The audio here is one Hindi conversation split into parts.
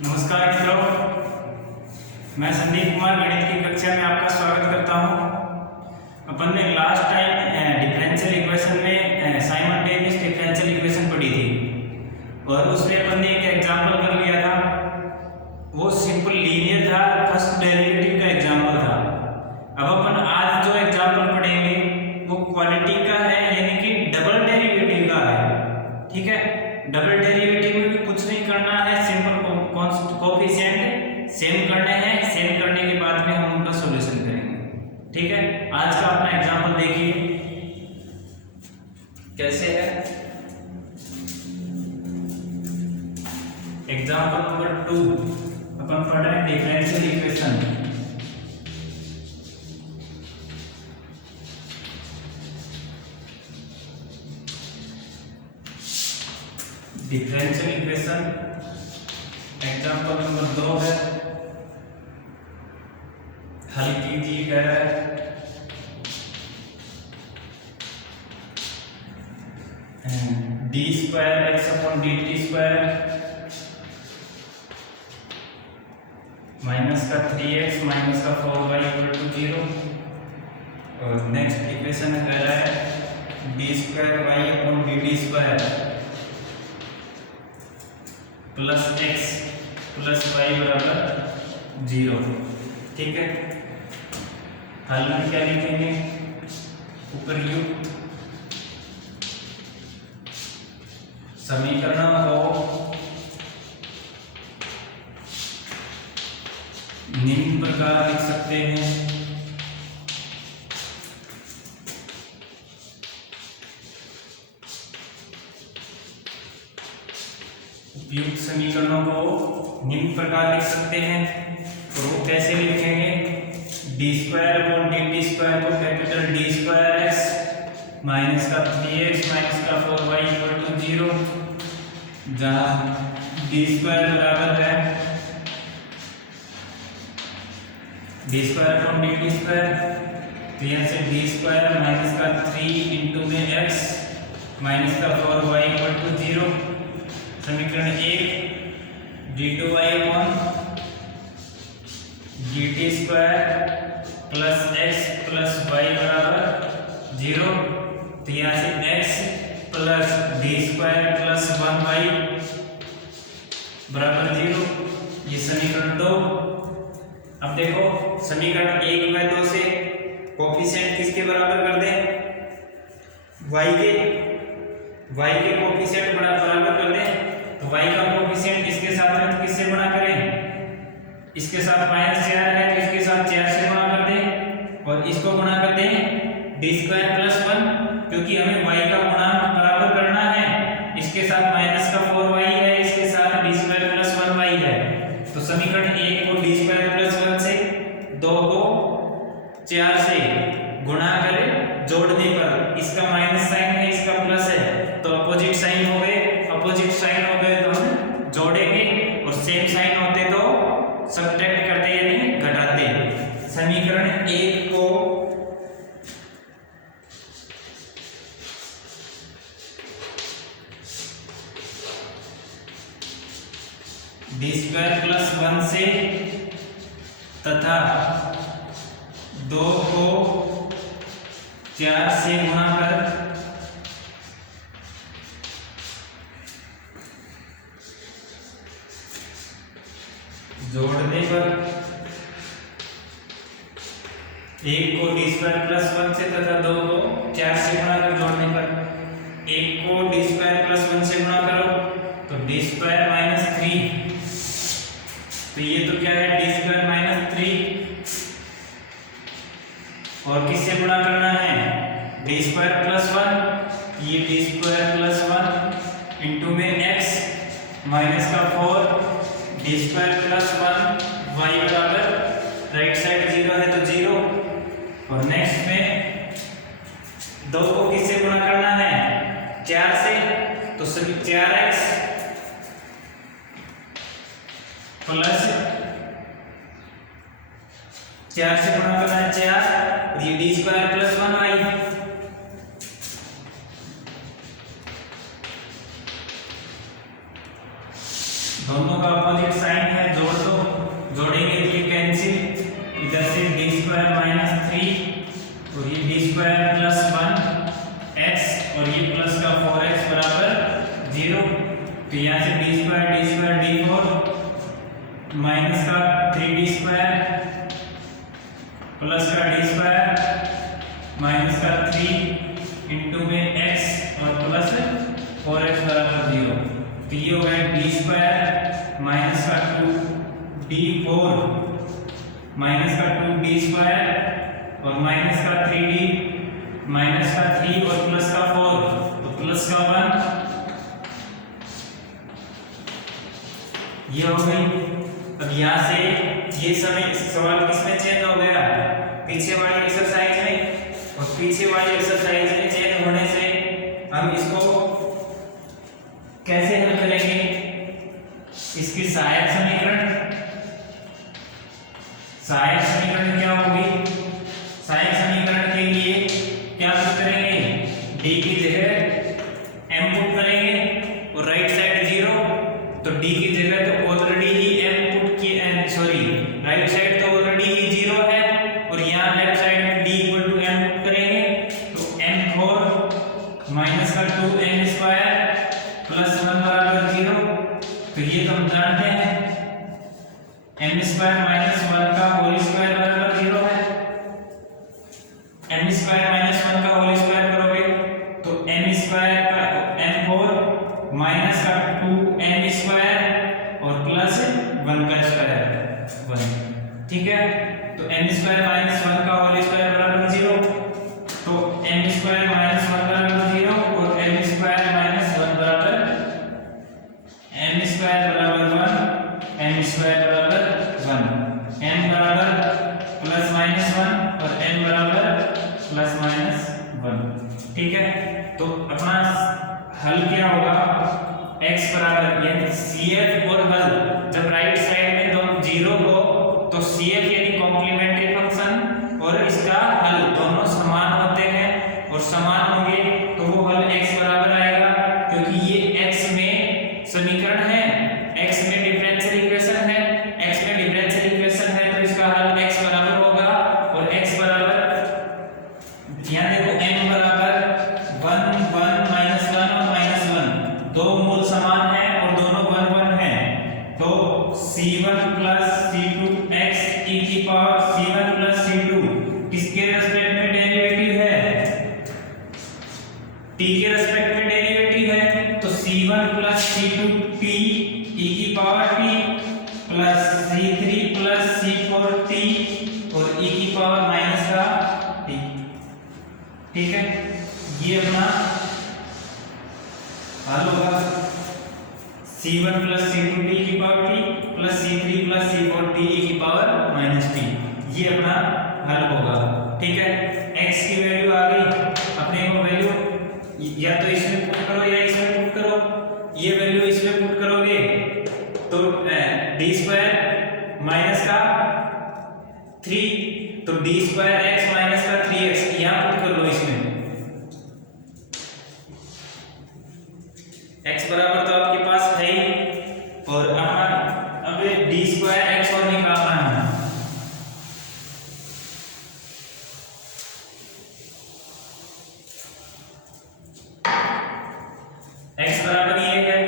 नमस्कार मित्रों, मैं संदीप कुमार गणित की कक्षा में आपका स्वागत करता हूं। अपन ने लास्ट टाइम डिफरेंशियल इक्वेशन में साइमल्टेनियस डिफरेंशियल इक्वेशन पढ़ी थी और उसमें अपन ने एक एग्जांपल कर लिया था। वो सिंपल लीनियर था, फर्स्ट डेरिवेटिव का एग्जांपल था। अब अपन आज जो एग्जांपल पढ़ेंगे वो क्वालिटी का है, यानी कि डबल डेरिवेटिव का है। ठीक है, डबल डेरिवेटिव में भी कुछ नहीं करना है, सिंपल कोफिशिएंट सेम करने हैं। सेम करने के बाद में हम उनका सॉल्यूशन करेंगे। ठीक है, आज का अपना एग्जांपल देखिए कैसे है। एग्जांपल नंबर 2 अपन पढ़ रहे हैं differential equation. Differential equation example number 2 है। हल कीजिए कह रहा है। D square x upon D T square minus का 3x माइनस का 4y इक्वल टू 0। और नेक्स्ट इक्वेशन कह रहा है D square Y upon D T square plus X plus Y बराबर 0। ठीक है, हल में क्या लिखेंगे? उपर्युक्त समीकरणों को निम्न प्रकार लिख सकते हैं। उपयुक्त समीकरणों को निम्न प्रकार लिख सकते हैं। और वो कैसे लिखेंगे? D square upon D T square को capital D square X minus का 3x माइनस का 4y इक्वल टू 0, जहाँ डी स्क्वायर बराबर है D square upon D T square, तो यहाँ से डी स्क्वायर माइनस का 3 इंटू में एक्स माइनस का 4y इक्वल टू 0। समीकरण 1 D two Y upon D T square plus X plus Y बराबर 0। तो यहाँ से X plus D square plus 1y बराबर 0। ये समीकरण 2। अब देखो समीकरण 1 व 2 से कोफिशिएंट किसके बराबर कर दें? y के कोफिशिएंट बराबर कर दें। तो y का कोफिशिएंट इसके साथ है तो किससे गुणा करें? इसके साथ -4 है तो इसके साथ 4 से गुणा कर दें और इसको गुणा कर दें डी स्क्वायर प्लस 1, क्योंकि हमें y का गुणांक बराबर करना है। इसके साथ माइनस का 4y है, इसके साथ डी स्क्वायर प्लस 1y है। तो समीकरण 1 को डी स्क्वायर प्लस 1 से, 2 को 4 से गुणा करें जोड़ने पर इसका माइनस साइन है, इसका प्लस है, तो अपोजिट साइन हो गए। अपोजिट साइन हो गए तो हम जोड़ेंगे और सेम साइन होते तो सब्ट्रैक्ट करते यानी घटाते। समीकरण 1 को डी स्क्वायर प्लस 1 से तथा 2 को 4 से गुणा कर जोड़ने पर 1 को डी स्क्वायर प्लस 1 से तथा 2 को 4 से गुणा कर जोड़ने पर 1 को डी स्क्वायर प्लस 1 से गुणा करो तो डी स्क्वायर माइनस 3। तो ये तो क्या है? D square minus 3। और किससे गुणा करना है? डी स्क्वायर प्लस 1, ये डी स्क्वायर प्लस 1 इंटू में एक्स माइनस का 4 डी स्क्वायर प्लस 1 वाई बराबर राइट साइड 0 है तो 0। और नेक्स्ट में 2 को किससे गुणा करना है? 4 से, तो सभी 4x प्लस 4 से गुणा करना है 4 और ये डी स्क्वायर प्लस 1y दोनों का अपोजिट साइन है, जोड़ दो, जोड़ेंगे तो ये कैंसिल, इधर से d स्क्वायर माइनस 3 और ये d स्क्वायर प्लस 1 x और ये प्लस का 4x बराबर 0। तो यहाँ से d स्क्वायर d4 माइनस का 3d स्क्वायर प्लस का d स्क्वायर माइनस का 3 इंटू में x और प्लस 4x बराबर 0। तो ये हो गया d स्क्वायर माइनस का 2d4 माइनस का 2d स्क्वायर और माइनस का 3d माइनस का 3 और प्लस का 4 तो प्लस का 1 ये हो गई। अब यहाँ से ये सवाल किसमें चेंज हो गया, पीछे वाली एक्सरसाइज में, और पीछे वाली एक्सरसाइज में चेंज होने से हम इसको कैसे हल करेंगे, इसकी सहायक समीकरण क्या होगी, सहायक समीकरण के लिए क्या करेंगे, d की जगह m पुट करेंगे और राइट साइड 0, तो d की जगह तो ऑलरेडी ही m पुट किए, सॉरी राइट साइड तो ऑलरेडी ही 0 है और यहाँ लेफ्ट साइड में d equal to m put करेंगे तो m4 माइनस का 2m स्क्वायर प्लस 1 बराबर 0। तो ये तो हम जानते हैं m स्क्वायर माइनस 1 का होल स्क्वायर बराबर 0 है, m स्क्वायर माइनस 1 का होल स्क्वायर करोगे तो m स्क्वायर का m4 माइनस का 2m स्क्वायर और प्लस 1 का स्क्वायर 1, ठीक है। तो m स्क्वायर माइनस 1 का होल स्क्वायर बराबर 0, तो m स्क्वायर माइनस 1 बराबर 0 और m स्क्वायर माइनस 1 बराबर m स्क्वायर बराबर 1, m स्क्वायर बराबर 1, m बराबर प्लस माइनस 1 और m बराबर प्लस माइनस 1, ठीक है। तो अपना हल क्या होगा, x बराबर यानी CF और हल, जब राइट साइड में दोनों 0 हो तो CF यानी कॉम्प्लीमेंट्री फंक्शन और इसका हल दोनों समान होते हैं और समान होंगे तो वो हल x बराबर आएगा, क्योंकि ये x में समीकरण है, x में डिफरेंशियल इक्वेशन है, x में डिफरेंशियल इक्वेशन है तो इसका हल x बराबर होगा और x बराबर यहाँ देखो m बराबर 1 1 माइनस 1 और माइनस 1, दो मूल समान है और दोनों 1 1 है, तो c1 plus c2 x e की पावर c1 प्लस c2 किसके रेस्पेक्ट में डेरिवेटिव है, t के रेस्पेक्ट में डेरिवेटिव है, तो c1 plus c2 t e की power t plus c3 plus c4 t और e की पावर माइनस का t, ठीक है। ये अपना हल होगा c1 प्लस c2 t की power t plus c3 plus c4 t e की पावर माइनस t, ये अपना हल होगा, ठीक है। x की वैल्यू आ गई, अपने को वैल्यू या तो इसमें पुट करो या इसमें पुट करो, ये वैल्यू इसमें पुट करोगे तो d स्क्वायर माइनस का 3 तो d स्क्वायर x माइनस का 3x यहाँ पुट कर लो, इसमें x बराबर तो आपके पास है ही और अब d स्क्वायर x और निकालना है, x बराबर ये है,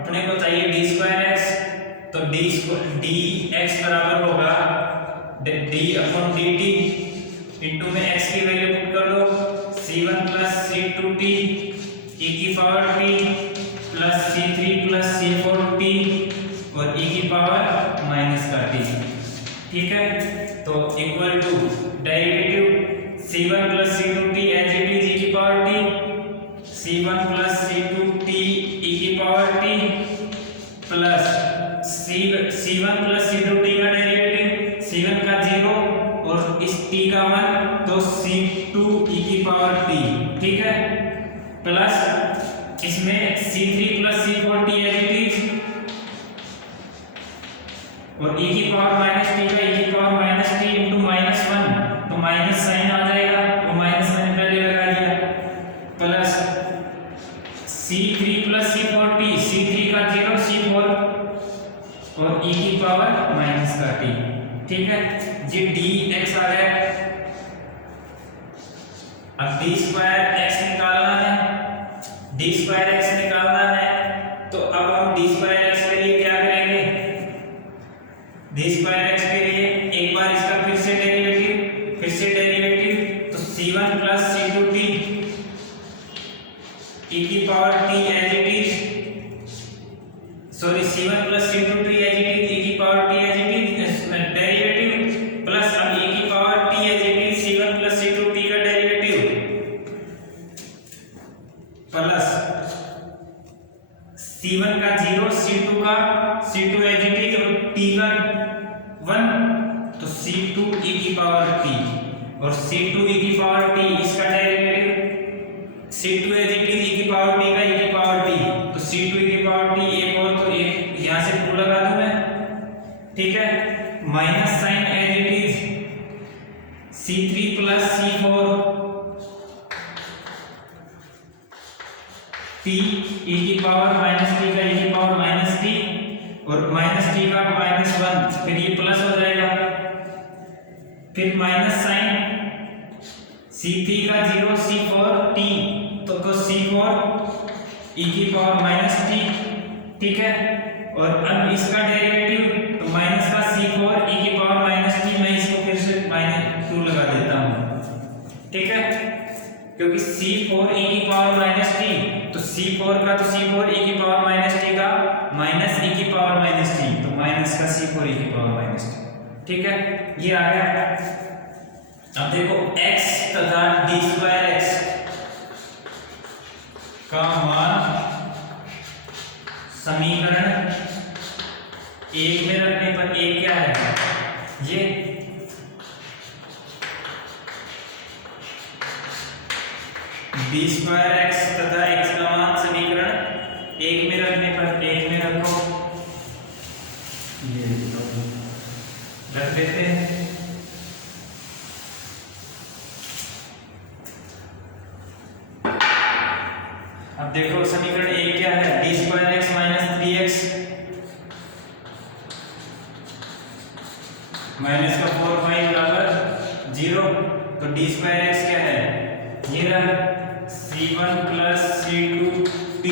अपने को चाहिए d स्क्वायर x, तो d x बराबर होगा d अपॉन dt इंटू में x की वैल्यू पुट कर दो c1 प्लस c2t e की power t plus c3 plus c4 t और e की पावर माइनस का t, ठीक है। तो equal to derivative c1 plus c2t as it is e की power t, c1 plus c2t e की power t plus c1 plus c2t का डेरिवेटिव c1 का 0 और इस t का 1 तो c2 e की पावर t, ठीक है, प्लस इसमें c3 plus c4 t as it is और e की पावर माइनस t का e की power minus t into minus 1 तो माइनस साइन आ जाएगा, तो माइनस साइन पहले लगा दिया, plus c3 plus c4t, c3 का 0 c4 और e की पावर माइनस का t। ठीक है, ये dx आ गया। अब d स्क्वायर x निकालना है, d स्क्वायर x निकालना है, तो अब हम d स्क्वायर x के लिए क्या करेंगे? d स्क्वायर x के लिए एक बार इसका फिर से डेरिवेटिव, तो c1 प्लस c2t e की power t as it is, sorry c1 plus c2t as it is e की power t as it is derivative, plus अब e की power t as it is c1 plus c2t का डेरिवेटिव, प्लस c1 का 0, c2 का c2 एज इट इज और t का 1, तो c2 e की पावर t और c2 e की पावर t इसका derivative, c2 as it is e की पावर t का e की पावर t, तो c2 e की पावर t एक और, तो एक यहां से 2 लगा दूं मैं। ठीक है, minus sign as it is c3 plus c4 t e की पावर माइनस t का e की पावर माइनस t और माइनस t का माइनस 1, फिर ये प्लस हो जाएगा, फिर माइनस साइन c3 का 0 c4 t, तो c4 e की पावर माइनस t। ठीक है, और अब इसका डेरिवेटिव, तो माइनस का c4 e की पावर माइनस t, मैं इसको फिर से माइनस 2 लगा देता हूं। ठीक है, क्योंकि c4 e की पावर माइनस t, तो c4 का, तो c4 e की पावर माइनस t का माइनस e की पावर माइनस t, तो माइनस का c4 e की पावर माइनस t। ठीक है, ये आ गया। अब देखो x तथा d स्क्वायर x का मान समीकरण एक में रखने पर एक क्या है, ये d स्क्वायर x तथा x का मान समीकरण एक में रखने पर एक में रखो, ये रख देते हैं। अब देखो समीकरण एक क्या है, d square x minus 3x minus का 4y बराबर 0, तो d स्क्वायर x क्या है, ये रहा c1 प्लस c2t e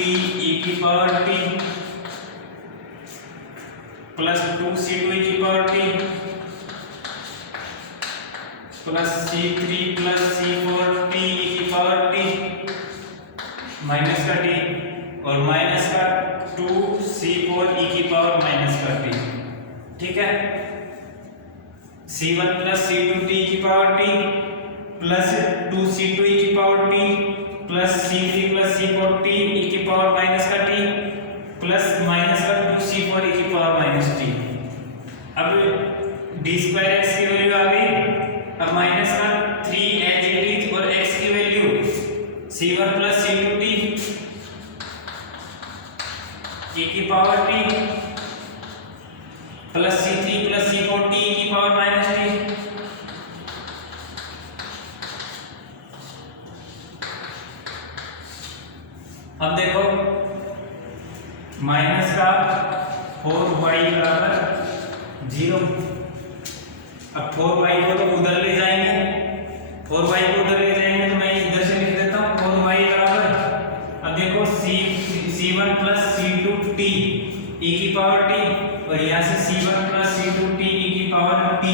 की power t plus 2c2 e की power t plus c3 plus c4t e की पावर t माइनस का t और माइनस का 2c4 e की पावर माइनस का t। ठीक है, c1 प्लस c2t e की power t plus 2c2 e की power t plus c3 plus c4t e की पावर माइनस का t प्लस माइनस का 2c4 e की पावर माइनस t। अब d स्क्वायर x की वैल्यू आ गई, अब माइनस का 3 एज इट इज और x की value c1 plus c2t e की power t plus c3 plus c4t e की पावर माइनस t। अब देखो माइनस का 4y बराबर 0, अब 4y को तो उधर ले जाएंगे, 4y को उधर ले जाएंगे, तो मैं इधर से लिख देता हूँ 4y बराबर, अब देखो c1 प्लस c2t e की पावर t और यहाँ से c1 प्लस c2t e की पावर t,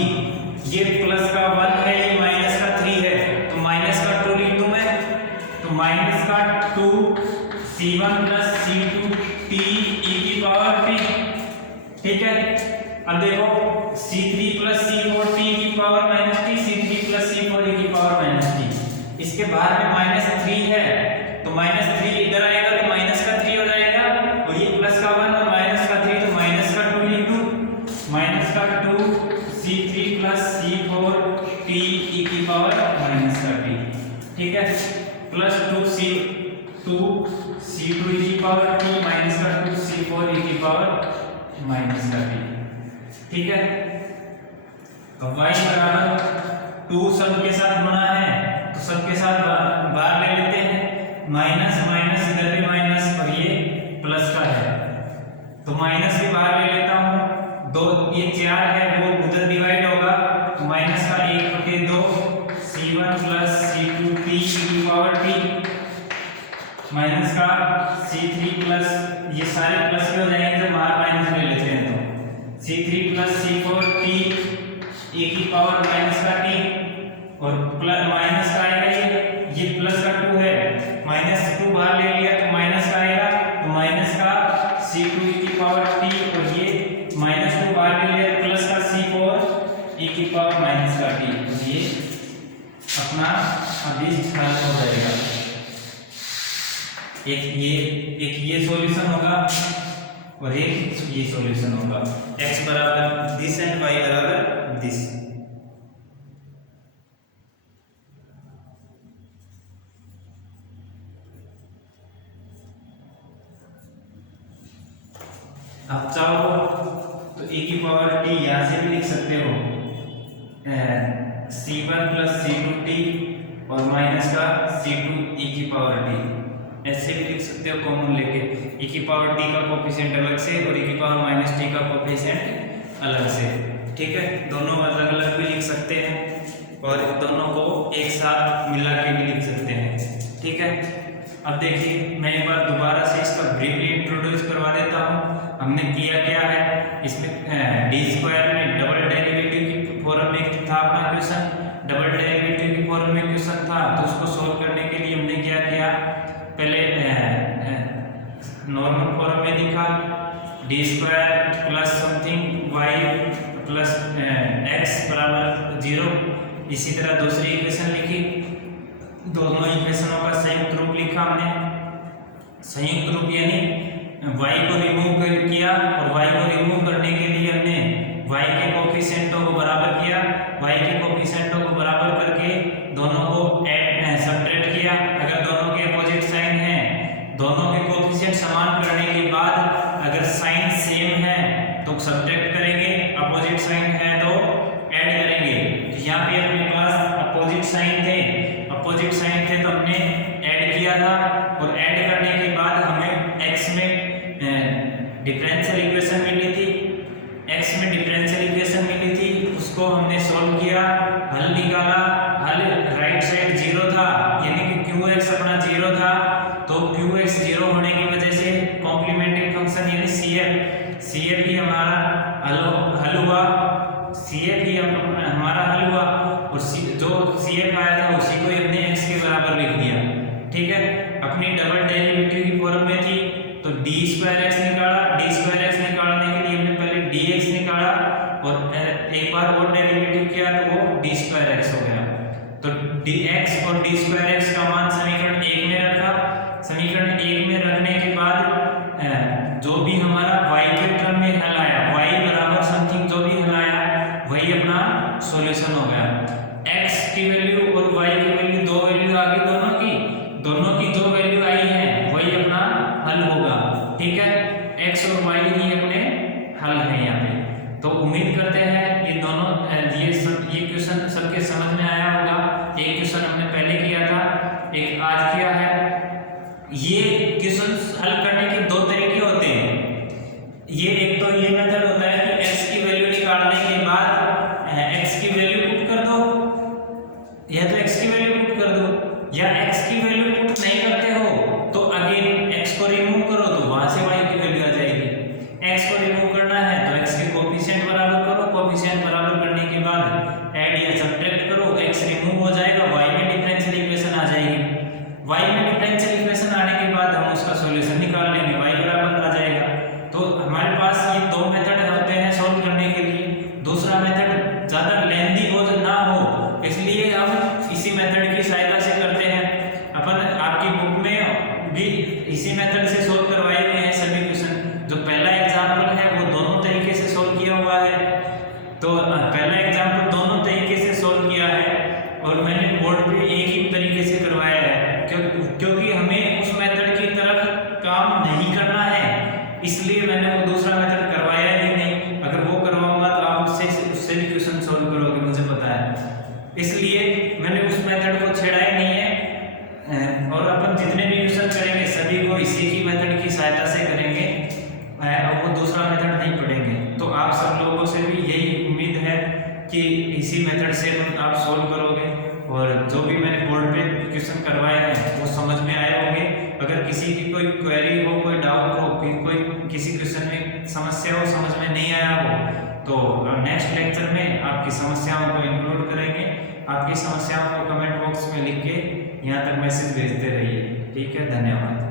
ये प्लस का 1 है, ये माइनस का 3 है, तो माइनस का 2 लिख दूं मैं, तो माइनस का 2 c1 प्लस c2t e की पावर t। ठीक है, अब देखो c3 प्लस c4t e की power minus t, c3 plus c4 e की पावर माइनस t, इसके बाहर में माइनस 3 है, तो माइनस 3 इधर आएगा तो माइनस का 3 हो जाएगा, और ये प्लस का 1 और माइनस का 3, तो माइनस का 2 लिख दूं, माइनस का 2 c3 प्लस c4t e की पावर माइनस का t। ठीक है, प्लस 2c2 e की पावर t माइनस का 2c4 e की पावर माइनस का t। ठीक है, अब y बराबर 2 सब के साथ गुणा है, तो सब के साथ बाहर ले लेते हैं, माइनस माइनस इधर भी माइनस और ये प्लस का है, तो माइनस भी बाहर ले लेता हूं, तो ये 4 है वो उधर डिवाइड होगा, माइनस का 1/2 c1 प्लस c2t की पावर t माइनस का c3 प्लस, ये सारे प्लस के हो जाएंगे जब बाहर माइनस ले लेते हैं तो c3 प्लस c4t e की पावर माइनस का t, और प्लस माइनस का आएगा ये प्लस का 2 है, माइनस 2 बाहर ले लिया तो माइनस का आएगा, तो माइनस का c2 e की पावर t, और ये माइनस 2 बाहर ले लिया तो प्लस का c4 e की पावर माइनस का t, ये अपना अभी हल हो जाएगा। एक ये सॉल्यूशन होगा और एक ये सॉल्यूशन होगा। x बराबर दिस एंड y बराबर दिस। आप चाहो तो e की पावर t यहां से भी लिख सकते हो, c1 प्लस c2t और माइनस का c2 e की पावर t, ऐसे भी लिख सकते हो कॉमन लेके, e की पावर t का कोफिशिएंट अलग से और e की पावर माइनस t का कोफिशिएंट अलग से, ठीक है। दोनों अलग अलग भी लिख सकते हैं और दोनों को एक साथ मिला के भी लिख सकते हैं, ठीक है। अब देखिए मैं एक बार दोबारा से इसका ब्रीफली इंट्रोड्यूस करवा देता हूँ। हमने किया क्या है, इसमें डी स्क्वायर में डबल डेरिवेटिव की फॉर्म में था अपना क्वेश्चन, डबल डेरिवेटिव की फॉर्म में क्वेश्चन था, तो उसको सोल्व करने के लिए हमने क्या किया, पहले नॉर्मल फॉर्म में लिखा D square plus something Y plus x बराबर 0, इसी तरह दूसरी इक्वेशन लिखी, दोनों इक्वेशनों का संयुक्त रूप लिखा हमने, संयुक्त रूप यानी y को रिमूव किया और y को रिमूव करने के लिए हमने y के कोफिशिएंटों को बराबर किया, y के कोफिशिएंटों को बराबर करके दोनों को सबट्रैक्ट किया। अगर दोनों के अपोजिट साइन हैं, दोनों के कोफिशिएंट समान करने के बाद अगर साइन सेम है तो सबट्रैक्ट करेंगे, अपोजिट साइन है तो ऐड करेंगे। तो यहाँ पे अपने पास अपोजिट साइन थे तो हमने ऐड किया था, और ऐड करने के बाद हमें x में डिफरेंशियल इक्वेशन मिली थी, उसको हमने सॉल्व किया, हल निकाला, हल राइट साइड 0 था यानी कि qx अपना 0 था, तो qx 0 होने की वजह से कॉम्प्लीमेंट्री फंक्शन यानी CF ही हमारा हल हुआ, और जो CF आया था उसी को हमने x के बराबर लिख दिया, ठीक है। अपनी डबल डेरिवेटिव की फॉर्म में थी तो d2x निकालने के लिए हमने पहले dx निकाला और एक बार और डेरिवेटिव किया तो वो d2x हो गया। तो dx और d2x का मान समीकरण 1 में रखा, समीकरण 1 में रखने के बाद जो भी हमारा y के टर्म में हल आया, y बराबर समथिंग जो भी हल आया वही अपना सॉल्यूशन हो गया। x की वैल्यू और y की वैल्यू, दो वैल्यू आ गई दोनों की जो वैल्यू आई है वही अपना हल होगा, ठीक है। x और y ही अपने हल है यहाँ पे। तो उम्मीद करते हैं ये दोनों ये क्वेश्चन सबके समझ में आया होगा। एक क्वेश्चन हमने पहले किया था, एक आज किया है। ये क्वेश्चन हल करने के दो तरीके होते हैं। ये एक तो ये मेथड होता है कि x की वैल्यू निकालने के बाद x की वैल्यू पुट कर दो, या तो x की वैल्यू पुट कर दो, या x की वैल्यू पुट नहीं करते हो तो अगेन x को रिमूव करो तो वहां से y की वैल्यू आ जाएगी। x को रिमूव करना है तो x के कोफिशिएंट बराबर करो, कोफिशिएंट बराबर करने के बाद ऐड या सबट्रैक्ट करो, x रिमूव हो जाएगा, y में डिफरेंशियल इक्वेशन आ जाएगी। y में डिफरेंशियल इक्वेशन आने के बाद हम उसका सॉल्यूशन निकाल लेंगे, y बराबर आ जाएगा। तो हमारे पास ये दो मेथड होते हैं सॉल्व करने के लिए। दूसरा मेथड ज्यादा लेंथी हो ना हो इसलिए हम इसी मेथड की सहायता से करते हैं। अपन आपकी बुक में भी इसी मेथड से सॉल्व करवाए हुए हैं सभी क्वेश्चन। जो पहला एग्जाम्पल है वो दोनों तरीके से सॉल्व किया हुआ है, तो पहला एग्जाम्पल दोनों तरीके से सॉल्व किया है और मैंने बोर्ड पे एक ही तरीके से करवाया है, क्योंकि हमें उस मेथड की तरफ काम नहीं करना है, इसलिए मैंने वो दूसरा मेथड करवाया ही नहीं। अगर वो करवाऊंगा तो आप उससे भी क्वेश्चन सॉल्व करोगे, मुझे पता है, इसलिए मैंने उस मेथड को छेड़ा ही नहीं है। और अपन जितने भी क्वेश्चन करेंगे सभी को इसी की मेथड की सहायता से करेंगे, और वो दूसरा दूसरा मेथड नहीं पढ़ेंगे। तो आप सब लोगों से भी यही उम्मीद है कि इसी मेथड से आप सॉल्व करोगे और जो भी मैंने बोर्ड पे क्वेश्चन करवाए हैं वो समझ में आए होंगे। अगर किसी की कोई क्वेरी हो, कोई डाउट हो, कोई किसी क्वेश्चन में समस्या हो, समझ में नहीं आया हो, तो नेक्स्ट लेक्चर में आपकी समस्याओं को इंक्लूड करेंगे। आपकी समस्याओं को कमेंट बॉक्स में लिख के यहाँ तक मैसेज भेजते रहिए। ठीक है, धन्यवाद।